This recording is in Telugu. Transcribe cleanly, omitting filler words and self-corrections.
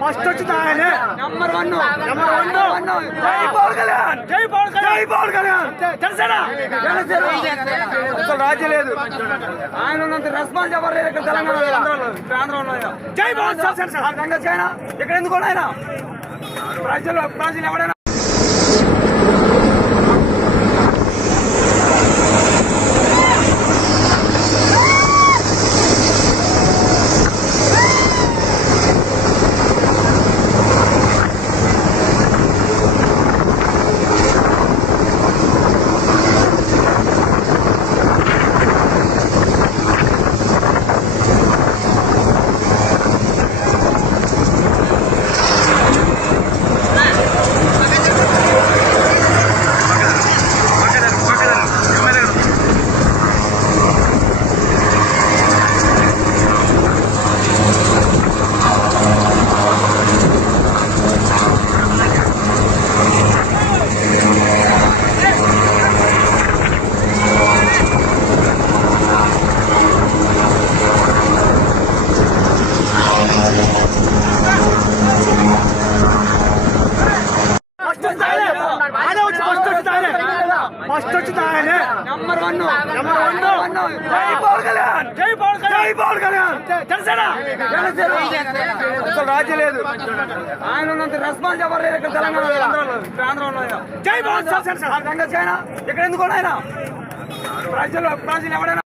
ఫస్ట్ వచ్చింది ఆయనే నంబర్ 1 జై పవన్ కళ్యాణ్ జై పవన్ కళ్యాణ్ తెలుసా అసలు రాజ్యం లేదు ఆయన ఉన్నంత రెస్పాన్స్ ఎవరు లేదు ఇక్కడ తెలంగాణలో ఆంధ్రలో జై పవన్ చైనా ఇక్కడ ఎందుకు ఆయన ప్రజలు ఎవడైనా ఫస్ట్ వచ్చింది ఆయనే నంబర్ 1 జై పవన్ కళ్యాణ్ తెలుసా అసలు రాజ్యం లేదు ఆయన ఉన్నంత రెస్పాన్స్ ఎవరు లేదు ఇక్కడ తెలంగాణలో ఆంధ్రలో జై పవన్ చైనా ఇక్కడ ఎందుకు ఆయన ప్రజలు ఎవడైనా